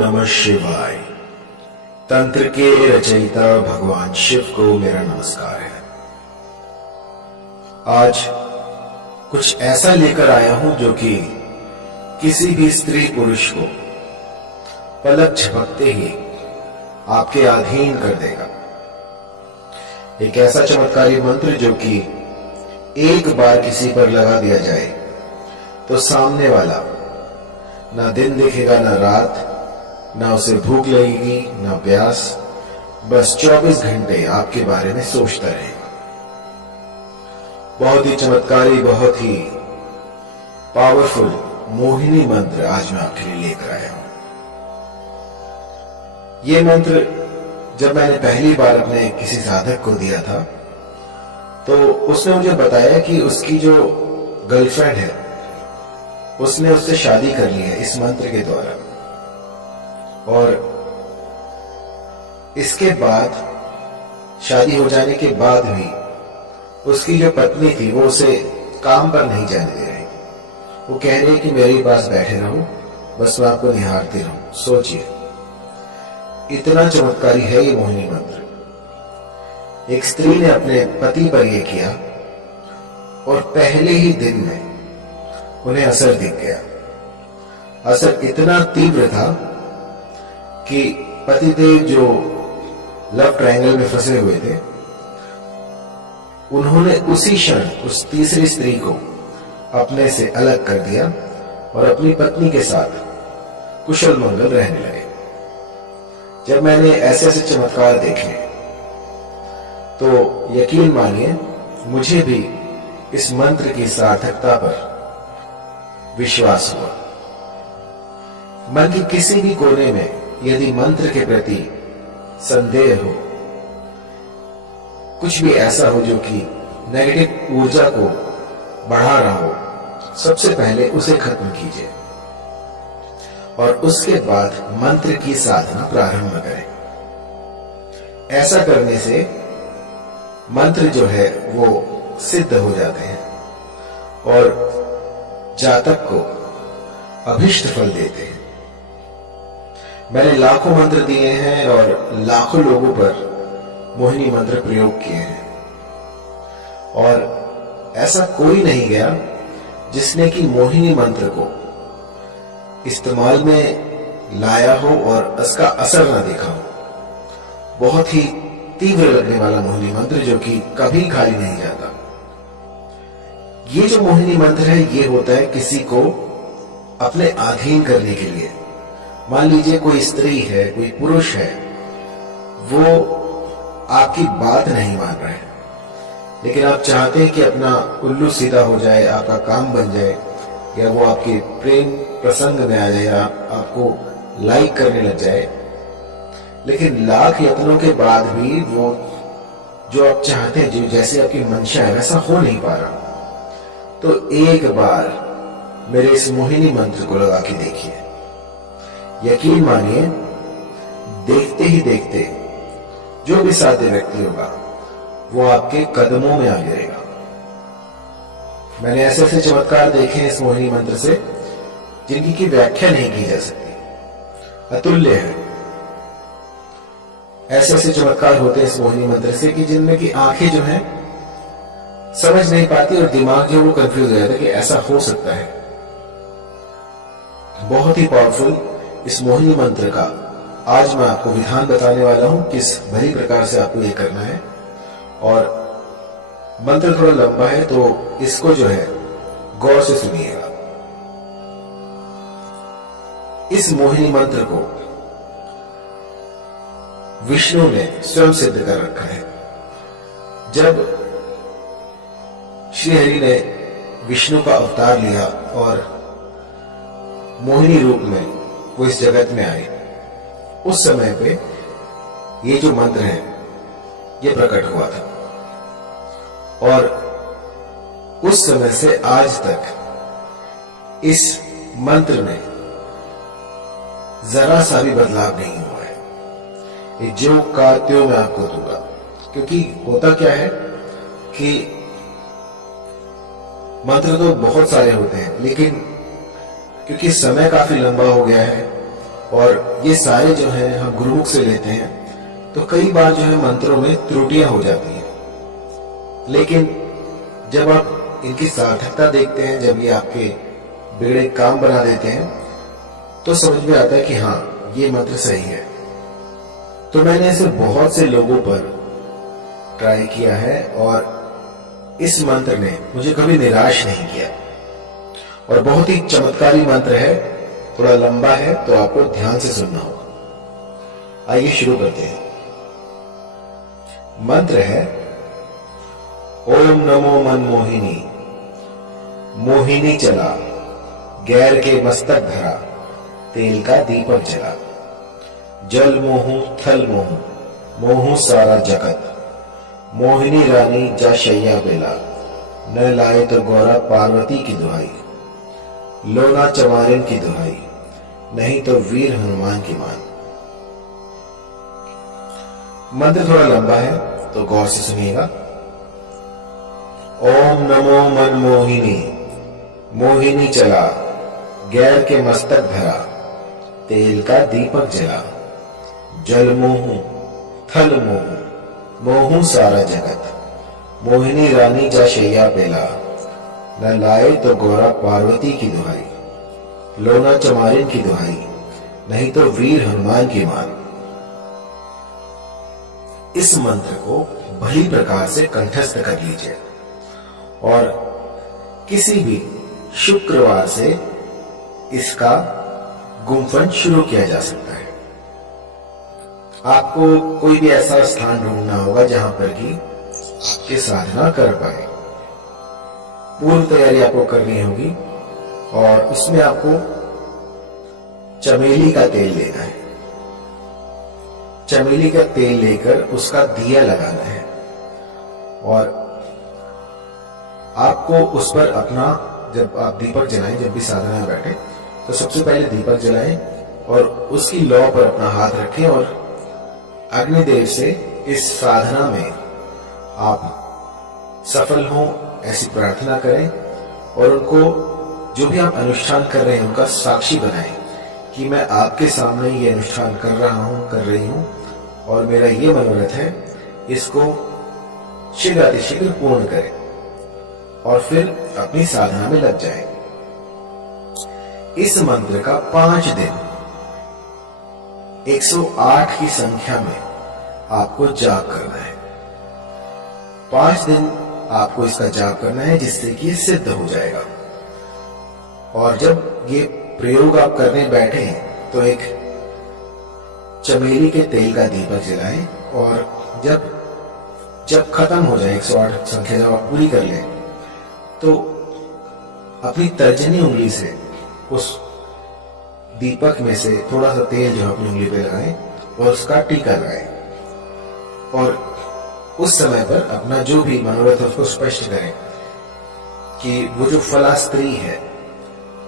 नमः शिवाय। तंत्र के रचयिता भगवान शिव को मेरा नमस्कार है। आज कुछ ऐसा लेकर आया हूं जो कि किसी भी स्त्री पुरुष को पलक झपकते ही आपके अधीन कर देगा। एक ऐसा चमत्कारी मंत्र जो कि एक बार किसी पर लगा दिया जाए तो सामने वाला ना दिन देखेगा ना रात, ना उसे भूख लगेगी ना प्यास, बस 24 घंटे आपके बारे में सोचता रहेगा। बहुत ही चमत्कारी, बहुत ही पावरफुल मोहिनी मंत्र आज मैं आपके लिए लेकर आया हूं। यह मंत्र जब मैंने पहली बार अपने किसी साधक को दिया था तो उसने मुझे बताया कि उसकी जो गर्लफ्रेंड है उसने उससे शादी कर ली है इस मंत्र के द्वारा, और इसके बाद शादी हो जाने के बाद भी उसकी जो पत्नी थी वो उसे काम पर नहीं जाने दे रही। वो कह रही है कि मेरे पास बैठे रहो, बस मैं आपको निहारती रहूं। सोचिए, इतना चमत्कारी है ये मोहिनी मंत्र। एक स्त्री ने अपने पति पर यह किया और पहले ही दिन में उन्हें असर दिख गया। असर इतना तीव्र था कि पतिदेव जो लव ट्रायंगल में फंसे हुए थे उन्होंने उसी क्षण उस तीसरी स्त्री को अपने से अलग कर दिया और अपनी पत्नी के साथ कुशल मंगल रहने लगे। जब मैंने ऐसे ऐसे चमत्कार देखे तो यकीन मानिए मुझे भी इस मंत्र की सार्थकता पर विश्वास हुआ। मन के किसी भी कोने में यदि मंत्र के प्रति संदेह हो, कुछ भी ऐसा हो जो कि नेगेटिव ऊर्जा को बढ़ा रहा हो, सबसे पहले उसे खत्म कीजिए और उसके बाद मंत्र की साधना प्रारंभ करें। ऐसा करने से मंत्र जो है वो सिद्ध हो जाते हैं और जातक को अभिष्ट फल देते हैं। मैंने लाखों मंत्र दिए हैं और लाखों लोगों पर मोहिनी मंत्र प्रयोग किए हैं और ऐसा कोई नहीं गया जिसने कि मोहिनी मंत्र को इस्तेमाल में लाया हो और उसका असर ना देखा हो। बहुत ही तीव्र लगने वाला मोहिनी मंत्र जो कि कभी खाली नहीं जाता। ये जो मोहिनी मंत्र है ये होता है किसी को अपने अधीन करने के लिए। मान लीजिए कोई स्त्री है, कोई पुरुष है, वो आपकी बात नहीं मान रहा है, लेकिन आप चाहते हैं कि अपना उल्लू सीधा हो जाए, आपका काम बन जाए, या वो आपके प्रेम प्रसंग में आ जाए, आपको लाइक करने लग जाए, लेकिन लाख यत्नों के बाद भी वो जो आप चाहते हैं, जो जैसे आपकी मंशा है वैसा हो नहीं पा रहा। तो एक बार मेरे इस मोहिनी मंत्र को लगा के देखिए। यकीन मानिए देखते ही देखते जो भी साध्य व्यक्ति होगा वो आपके कदमों में आ गिरेगा। मैंने ऐसे ऐसे चमत्कार देखे इस मोहिनी मंत्र से जिनकी की व्याख्या नहीं की जा सकती, अतुल्य है। ऐसे ऐसे चमत्कार होते हैं इस मोहिनी मंत्र से कि जिनमें की आंखें जो हैं समझ नहीं पाती और दिमाग जो वो कंफ्यूज हो जाता है कि ऐसा हो सकता है। बहुत ही पावरफुल इस मोहिनी मंत्र का आज मैं आपको विधान बताने वाला हूं, किस भली प्रकार से आपको ये करना है। और मंत्र थोड़ा लंबा है तो इसको जो है गौर से सुनिएगा। इस मोहिनी मंत्र को विष्णु ने स्वयं सिद्ध कर रखा है। जब श्री हरि ने विष्णु का अवतार लिया और मोहिनी रूप में वो इस जगत में आए, उस समय पे ये जो मंत्र है ये प्रकट हुआ था और उस समय से आज तक इस मंत्र में जरा सा भी बदलाव नहीं हुआ है। ये जो का त्यों मैं आपको दूंगा, क्योंकि होता क्या है कि मंत्र तो बहुत सारे होते हैं, लेकिन क्योंकि समय काफी लंबा हो गया है और ये सारे जो है हम गुरुमुख से लेते हैं, तो कई बार जो है मंत्रों में त्रुटियां हो जाती हैं। लेकिन जब आप इनकी सार्थकता देखते हैं, जब ये आपके बिगड़े काम बना देते हैं, तो समझ में आता है कि हाँ, ये मंत्र सही है। तो मैंने इसे बहुत से लोगों पर ट्राई किया है और इस मंत्र ने मुझे कभी निराश नहीं किया और बहुत ही चमत्कारी मंत्र है। थोड़ा लंबा है तो आपको ध्यान से सुनना होगा। आइए शुरू करते हैं। मंत्र है ओम नमो मनमोहिनी, मोहिनी चला, गैर के मस्तक धरा, तेल का दीपक जला। जल मोहू थल मोहू, मोहू सारा जगत, मोहिनी रानी जा शैया बेला, न लाए तो गौरा पार्वती की दुहाई, लोना चमारिन की दुहाई, नहीं तो वीर हनुमान की मान। मंत्र थोड़ा लंबा है तो गौर से सुनिएगा। ओम नमो मनमोहिनी, मोहिनी चला, गैर के मस्तक धरा, तेल का दीपक जला। जल मोहू थल मोहू, मोहू सारा जगत, मोहिनी रानी जा शैया बेला, न लाए तो गौरा पार्वती की दुहाई, लोना चमारिन की दुहाई, नहीं तो वीर हनुमान की मान। इस मंत्र को भली प्रकार से कंठस्थ कर लीजिए और किसी भी शुक्रवार से इसका गुम्फन शुरू किया जा सकता है। आपको कोई भी ऐसा स्थान ढूंढना होगा जहां पर कि आपकी साधना कर पाए। पूर्व तैयारी आपको करनी होगी और उसमें आपको चमेली का तेल लेना है। चमेली का तेल लेकर उसका दिया लगाना है और आपको उस पर अपना, जब आप दीपक जलाएं, जब भी साधना में बैठे तो सबसे पहले दीपक जलाएं और उसकी लौ पर अपना हाथ रखें और अग्निदेव से इस साधना में आप सफल हों ऐसी प्रार्थना करें और उनको, जो भी आप अनुष्ठान कर रहे हैं, उनका साक्षी बनाएं कि मैं आपके सामने ये अनुष्ठान कर रहा हूं, कर रही हूं और मेरा ये मनोरथ है, इसको शीघ्र अतिशीघ्र पूर्ण करें और फिर अपनी साधना में लग जाएं। इस मंत्र का 5 दिन 108 की संख्या में आपको जाप करना है। 5 दिन आपको इसका जाप करना है, जिससे कि ये सिद्ध हो जाएगा। और जब ये प्रयोग आप करने बैठे तो एक चमेली के तेल का दीपक जलाएं और जब खत्म हो जाए 108 संख्या जब आप पूरी कर लें, तो अपनी तर्जनी उंगली से उस दीपक में से थोड़ा सा तेल जो अपनी उंगली पे लगाएं और उसका टीका लगाएं और उस समय पर अपना जो भी मनोरथ है उसको स्पष्ट करें कि वो जो फला स्त्री है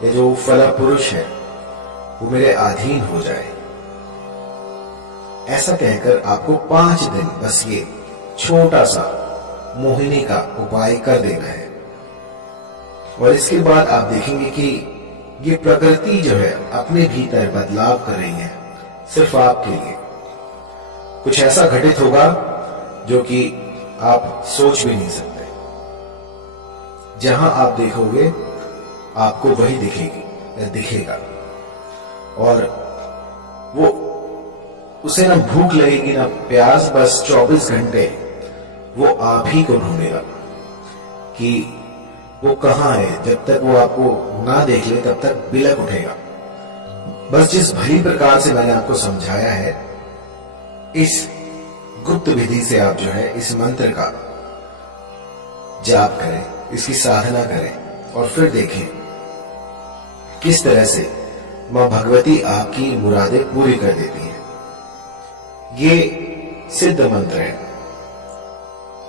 या जो फला पुरुष है वो मेरे अधीन हो जाए। ऐसा कहकर आपको 5 दिन बस ये छोटा सा मोहिनी का उपाय कर देना है और इसके बाद आप देखेंगे कि ये प्रकृति जो है अपने भीतर बदलाव कर रही है सिर्फ आपके लिए। कुछ ऐसा घटित होगा जो कि आप सोच भी नहीं सकते। जहां आप देखोगे आपको वही दिखेगी या दिखेगा और वो उसे ना भूख लगेगी ना प्यास, बस 24 घंटे वो आप ही को ढूंढेगा कि वो कहां है। जब तक वो आपको ना देख ले तब तक बिलक उठेगा। बस जिस भली प्रकार से मैंने आपको समझाया है, इस गुप्त विधि से आप जो है इस मंत्र का जाप करें, इसकी साधना करें और फिर देखें किस तरह से मां भगवती आपकी मुरादें पूरी कर देती हैं। ये सिद्ध मंत्र है।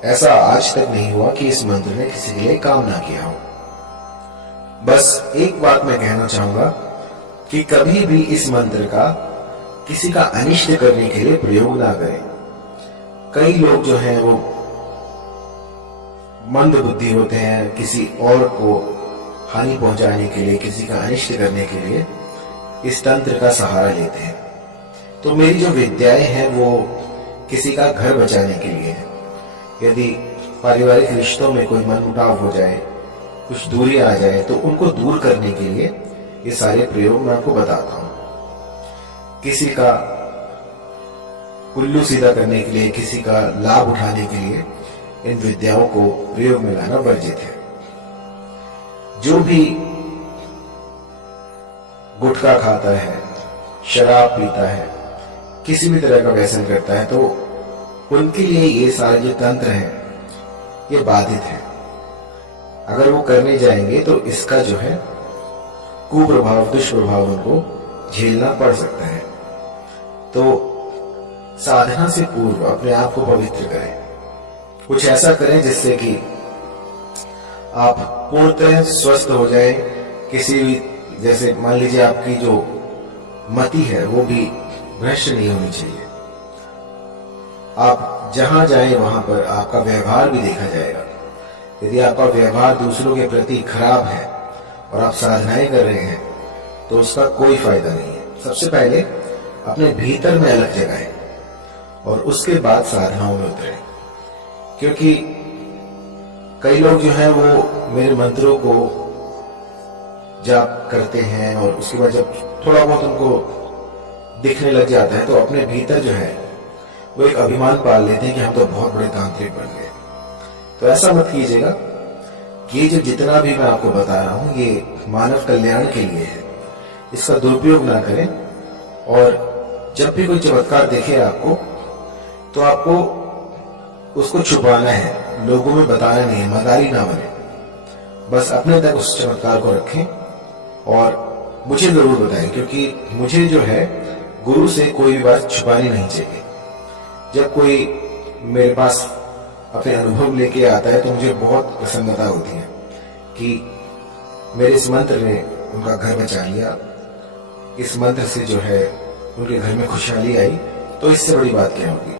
ऐसा आज तक नहीं हुआ कि इस मंत्र ने किसी के लिए काम ना किया हो। बस एक बात मैं कहना चाहूंगा कि कभी भी इस मंत्र का किसी का अनिष्ट करने के लिए प्रयोग ना करें। कई लोग जो हैं वो मंद बुद्धि होते हैं, किसी और को हानि पहुंचाने के लिए, किसी का अनिष्ट करने के लिए इस तंत्र का सहारा लेते हैं। तो मेरी जो विद्याएं हैं वो किसी का घर बचाने के लिए है। यदि पारिवारिक रिश्तों में कोई मनमुटाव हो जाए, कुछ दूरी आ जाए, तो उनको दूर करने के लिए ये सारे प्रयोग मैं आपको बताता हूं। किसी का उल्लू सीधा करने के लिए, किसी का लाभ उठाने के लिए इन विद्याओं को प्रयोग में लाना वर्जित है। जो भी गुटखा खाता है, शराब पीता है, किसी भी तरह का व्यसन करता है, तो उनके लिए ये सारे जो तंत्र हैं ये बाधित है। अगर वो करने जाएंगे तो इसका जो है कुप्रभाव, दुष्प्रभाव उनको झेलना पड़ सकता है। तो साधना से पूर्व अपने आप को पवित्र करें, कुछ ऐसा करें जिससे कि आप पूर्णतः स्वस्थ हो जाए। किसी भी, जैसे मान लीजिए आपकी जो मति है वो भी भ्रष्ट नहीं होनी चाहिए। आप जहां जाए वहां पर आपका व्यवहार भी देखा जाएगा। यदि आपका व्यवहार दूसरों के प्रति खराब है और आप साधनाएं कर रहे हैं तो उसका कोई फायदा नहीं है। सबसे पहले अपने भीतर में अलग जगाएं और उसके बाद साधनाओं में उतरें। क्योंकि कई लोग जो है वो मेरे मंत्रों को जाप करते हैं और उसके बाद जब थोड़ा बहुत उनको दिखने लग जाता है तो अपने भीतर जो है वो एक अभिमान पाल लेते हैं कि हम तो बहुत बड़े तांत्रिक बन गए। तो ऐसा मत कीजिएगा। ये जो जितना भी मैं आपको बता रहा हूं ये मानव कल्याण के लिए है, इसका दुरुपयोग ना करें। और जब भी कोई चमत्कार दिखे आपको तो आपको उसको छुपाना है, लोगों में बताना नहीं है, मदारी ना बने। बस अपने तक उस चमत्कार को रखें और मुझे जरूर बताएं, क्योंकि मुझे जो है गुरु से कोई भी बात छुपानी नहीं चाहिए। जब कोई मेरे पास अपने अनुभव लेके आता है तो मुझे बहुत प्रसन्नता होती है कि मेरे इस मंत्र ने उनका घर बचा लिया, इस मंत्र से जो है उनके घर में खुशहाली आई। तो इससे बड़ी बात क्या होगी।